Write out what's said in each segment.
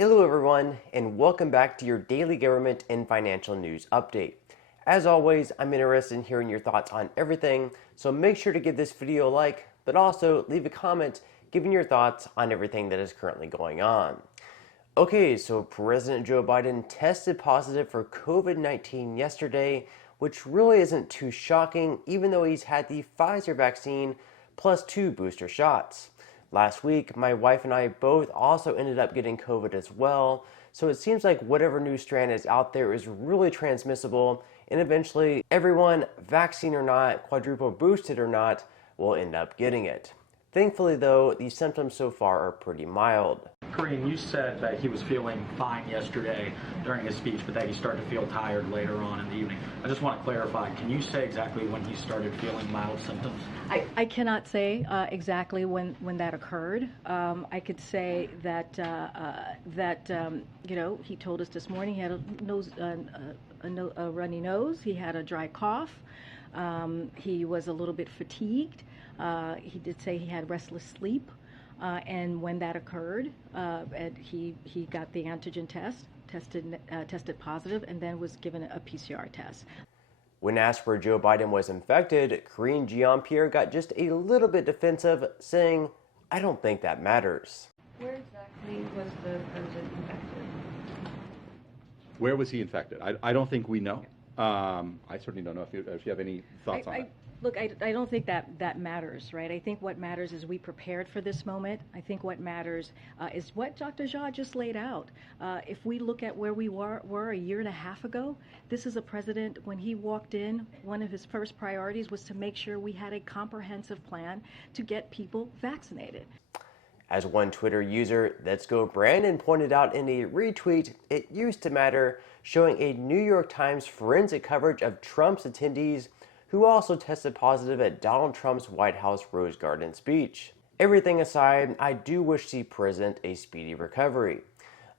Hello everyone, and welcome back to your daily government and financial news update. As always, I'm interested in hearing your thoughts on everything, so make sure to give this video a like, but also leave a comment giving your thoughts on everything that is currently going on. Okay, so President Joe Biden tested positive for COVID-19 yesterday, which really isn't too shocking, even though he's had the Pfizer vaccine plus 2 booster shots. Last week, my wife and I both also ended up getting COVID as well, so it seems like whatever new strand is out there is really transmissible, and eventually everyone, vaccine or not, quadruple boosted or not, will end up getting it. Thankfully though, the symptoms so far are pretty mild. Kareem, you said that he was feeling fine yesterday during his speech, but that he started to feel tired later on in the evening. I just want to clarify, can you say exactly when he started feeling mild symptoms? I cannot say exactly when that occurred. I could say that he told us this morning he had a runny nose, he had a dry cough, he was a little bit fatigued. He did say he had restless sleep. And when that occurred, he got the antigen test, tested positive, and then was given a PCR test. When asked where Joe Biden was infected, Karine Jean-Pierre got just a little bit defensive, saying, "I don't think that matters." Where exactly was the president infected? Where was he infected? I don't think we know. I certainly don't know if you have any thoughts on that. Look, I don't think that matters, right? I think what matters is we prepared for this moment. I think what matters is what Dr. Jha just laid out. If we look at where we were a year and a half ago, this is a president, when he walked in, one of his first priorities was to make sure we had a comprehensive plan to get people vaccinated. As one Twitter user, Let's Go Brandon, pointed out in a retweet, it used to matter, showing a New York Times forensic coverage of Trump's attendees who also tested positive at Donald Trump's White House Rose Garden speech. Everything aside, I do wish the president a speedy recovery.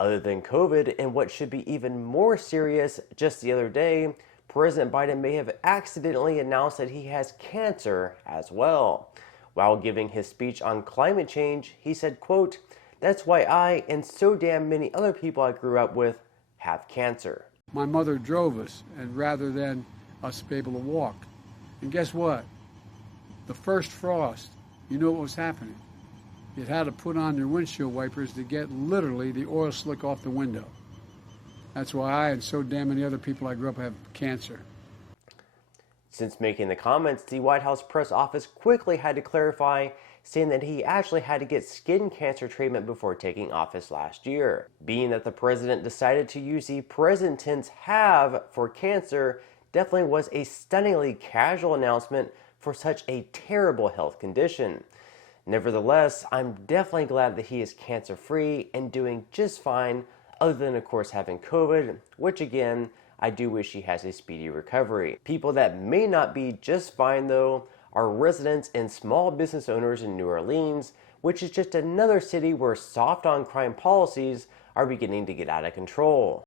Other than COVID and what should be even more serious, just the other day, President Biden may have accidentally announced that he has cancer as well. While giving his speech on climate change, he said, quote, "That's why I and so damn many other people I grew up with have cancer." My mother drove us, and rather than us be able to walk. And guess what? The first frost, you know what was happening? You had to put on your windshield wipers to get literally the oil slick off the window. That's why I and so damn many other people I grew up have cancer. Since making the comments, the White House press office quickly had to clarify, saying that he actually had to get skin cancer treatment before taking office last year. Being that the president decided to use the present tense have for cancer definitely was a stunningly casual announcement for such a terrible health condition. Nevertheless, I'm definitely glad that he is cancer-free and doing just fine, other than of course having COVID, which again, I do wish he has a speedy recovery. People that may not be just fine though are residents and small business owners in New Orleans, which is just another city where soft on crime policies are beginning to get out of control.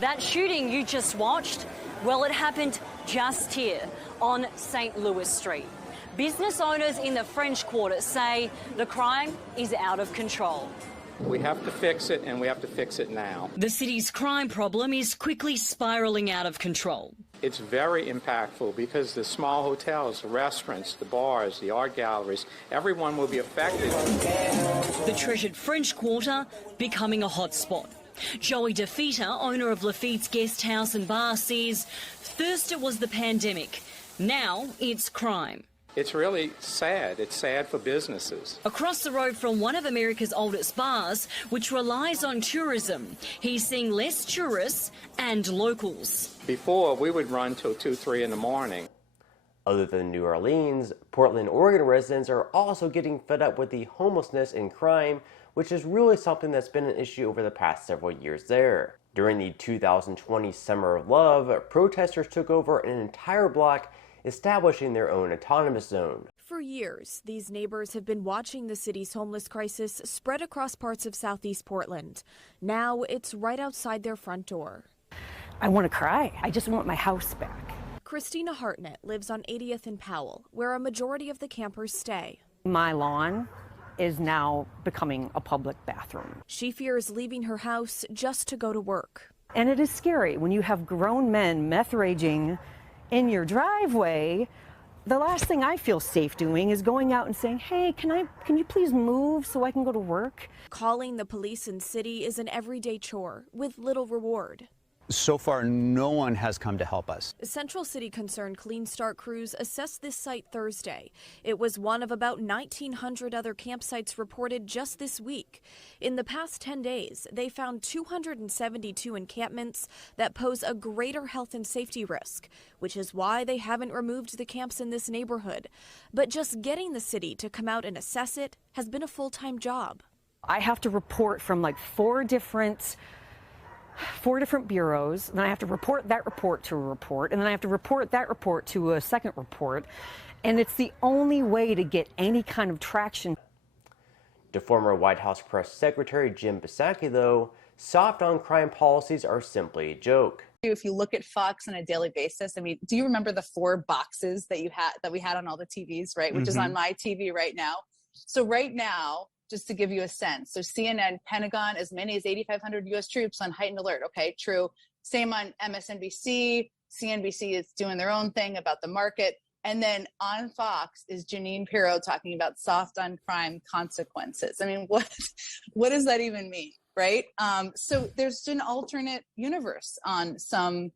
That shooting you just watched, well, it happened just here on St. Louis Street. Business owners in the French Quarter say the crime is out of control. We have to fix it, and we have to fix it now. The city's crime problem is quickly spiraling out of control. It's very impactful because the small hotels, the restaurants, the bars, the art galleries, everyone will be affected. The treasured French Quarter becoming a hotspot. Joey DeFita, owner of Lafitte's Guest House and Bar, says first it was the pandemic, now it's crime. It's really sad. It's sad for businesses. Across the road from one of America's oldest bars, which relies on tourism, he's seeing less tourists and locals. Before, we would run till 2, 3 in the morning. Other than New Orleans, Portland, Oregon residents are also getting fed up with the homelessness and crime, which is really something that's been an issue over the past several years there. During the 2020 Summer of Love, protesters took over an entire block, establishing their own autonomous zone. For years, these neighbors have been watching the city's homeless crisis spread across parts of southeast Portland. Now it's right outside their front door. I want to cry. I just want my house back. Christina Hartnett lives on 80th and Powell, where a majority of the campers stay. My lawn is now becoming a public bathroom. She fears leaving her house just to go to work. And it is scary when you have grown men meth raging in your driveway. The last thing I feel safe doing is going out and saying, hey, can you please move so I can go to work? Calling the police in city is an everyday chore with little reward. So far, no one has come to help us. Central City Concern Clean Start crews assessed this site Thursday. It was one of about 1,900 other campsites reported just this week. In the past 10 days, they found 272 encampments that pose a greater health and safety risk, which is why they haven't removed the camps in this neighborhood. But just getting the city to come out and assess it has been a full-time job. I have to report from like four different bureaus, and then I have to report that report to a report, and then I have to report that report to a second report, and it's the only way to get any kind of traction. To former White House Press Secretary Jim Psaki, though, soft on crime policies are simply a joke. If you look at Fox on a daily basis, I mean, do you remember the 4 boxes that we had on all the TVs, right? Which is on my TV right now. So right now, just to give you a sense. So CNN, Pentagon, as many as 8,500 U.S. troops on heightened alert. Okay, true. Same on MSNBC. CNBC is doing their own thing about the market. And then on Fox is Janine Pirro talking about soft on crime consequences. I mean, what does that even mean, right? So there's an alternate universe on some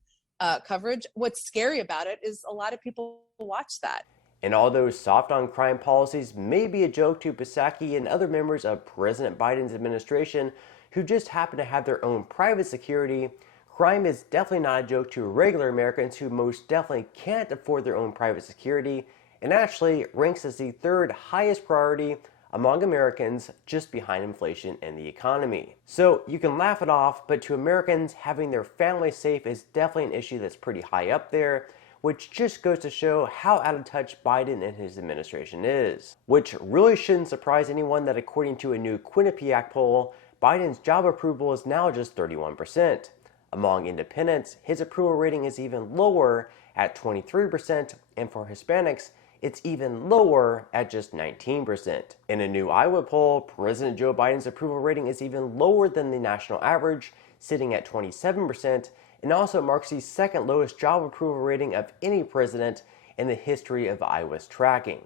coverage. What's scary about it is a lot of people watch that. And although soft on crime policies may be a joke to Psaki and other members of President Biden's administration who just happen to have their own private security, crime is definitely not a joke to regular Americans who most definitely can't afford their own private security, and actually ranks as the 3rd highest priority among Americans, just behind inflation and the economy. So you can laugh it off, but to Americans, having their family safe is definitely an issue that's pretty high up there, which just goes to show how out of touch Biden and his administration is. Which really shouldn't surprise anyone that according to a new Quinnipiac poll, Biden's job approval is now just 31%. Among independents, his approval rating is even lower at 23%, and for Hispanics, it's even lower at just 19%. In a new Iowa poll, President Joe Biden's approval rating is even lower than the national average, sitting at 27%, and also marks the 2nd lowest job approval rating of any president in the history of Iowa's tracking.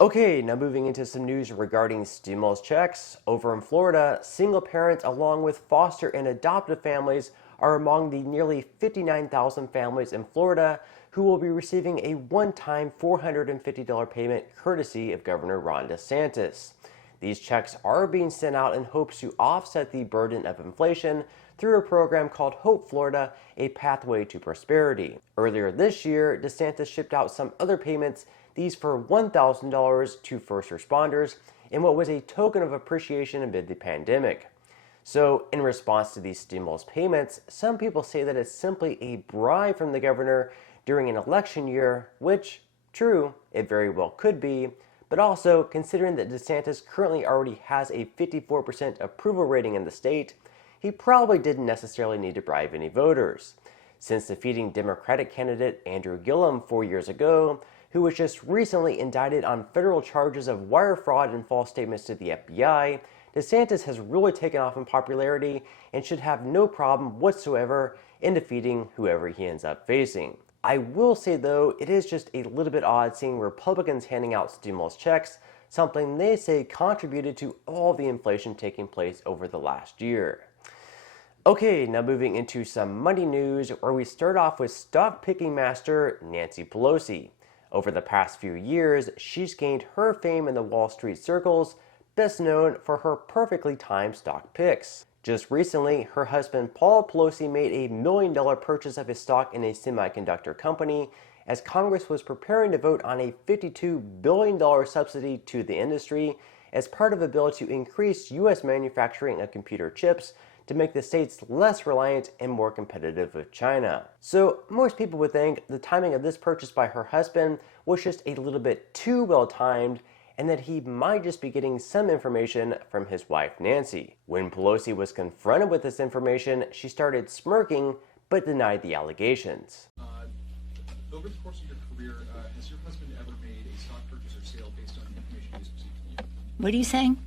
Okay, now moving into some news regarding stimulus checks. Over in Florida, single parents along with foster and adoptive families are among the nearly 59,000 families in Florida who will be receiving a one-time $450 payment courtesy of Governor Ron DeSantis. These checks are being sent out in hopes to offset the burden of inflation through a program called Hope Florida, a pathway to prosperity. Earlier this year, DeSantis shipped out some other payments, these for $1,000 to first responders, in what was a token of appreciation amid the pandemic. So, in response to these stimulus payments, some people say that it's simply a bribe from the governor during an election year, which, true, it very well could be, but also, considering that DeSantis currently already has a 54% approval rating in the state, he probably didn't necessarily need to bribe any voters. Since defeating Democratic candidate Andrew Gillum 4 years ago, who was just recently indicted on federal charges of wire fraud and false statements to the FBI, DeSantis has really taken off in popularity and should have no problem whatsoever in defeating whoever he ends up facing. I will say though, it is just a little bit odd seeing Republicans handing out stimulus checks, something they say contributed to all the inflation taking place over the last year. Okay, now moving into some money news, where we start off with stock picking master Nancy Pelosi. Over the past few years, she's gained her fame in the Wall Street circles, best known for her perfectly timed stock picks. Just recently, her husband Paul Pelosi made a $1 million purchase of his stock in a semiconductor company as Congress was preparing to vote on a $52 billion subsidy to the industry as part of a bill to increase U.S. manufacturing of computer chips to make the states less reliant and more competitive with China. So most people would think the timing of this purchase by her husband was just a little bit too well timed, and that he might just be getting some information from his wife Nancy. When Pelosi was confronted with this information, she started smirking but denied the allegations. Over the course of your career, has your husband ever made a stock purchase or sale based on information he's received from you? What are you saying?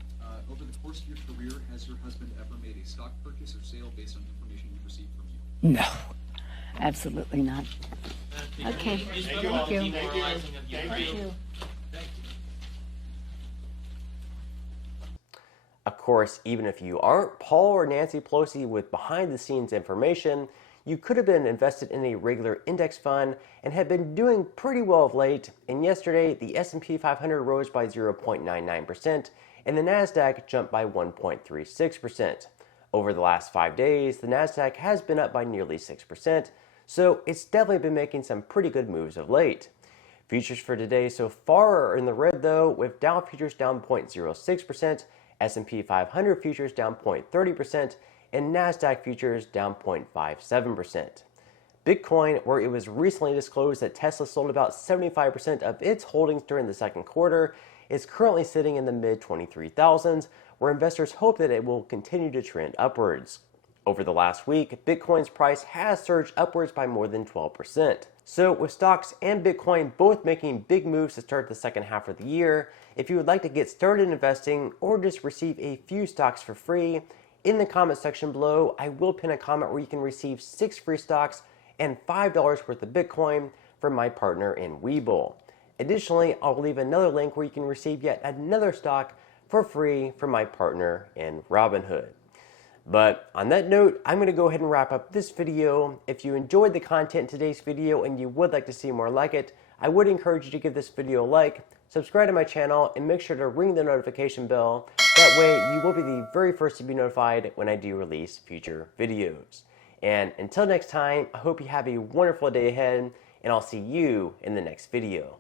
Over the course of your career, has your husband ever made a stock purchase or sale based on information he's received from you? No, absolutely not. Okay. Thank you. Thank you. Of course, even if you aren't Paul or Nancy Pelosi with behind-the-scenes information, you could have been invested in a regular index fund and have been doing pretty well of late. And yesterday, the S&P 500 rose by 0.99% and the NASDAQ jumped by 1.36%. Over the last 5 days, the NASDAQ has been up by nearly 6%, so it's definitely been making some pretty good moves of late. Futures for today so far are in the red though, with Dow futures down 0.06%, S&P 500 futures down 0.30%, and NASDAQ futures down 0.57%. Bitcoin, where it was recently disclosed that Tesla sold about 75% of its holdings during the second quarter, is currently sitting in the mid-23,000s, where investors hope that it will continue to trend upwards. Over the last week, Bitcoin's price has surged upwards by more than 12%. So with stocks and Bitcoin both making big moves to start the second half of the year, if you would like to get started investing or just receive a few stocks for free, in the comment section below, I will pin a comment where you can receive 6 free stocks and $5 worth of Bitcoin from my partner in Webull. Additionally, I'll leave another link where you can receive yet another stock for free from my partner in Robinhood. But on that note, I'm going to go ahead and wrap up this video. If you enjoyed the content in today's video and you would like to see more like it, I would encourage you to give this video a like, subscribe to my channel, and make sure to ring the notification bell. That way you will be the very first to be notified when I do release future videos. And until next time, I hope you have a wonderful day ahead, and I'll see you in the next video.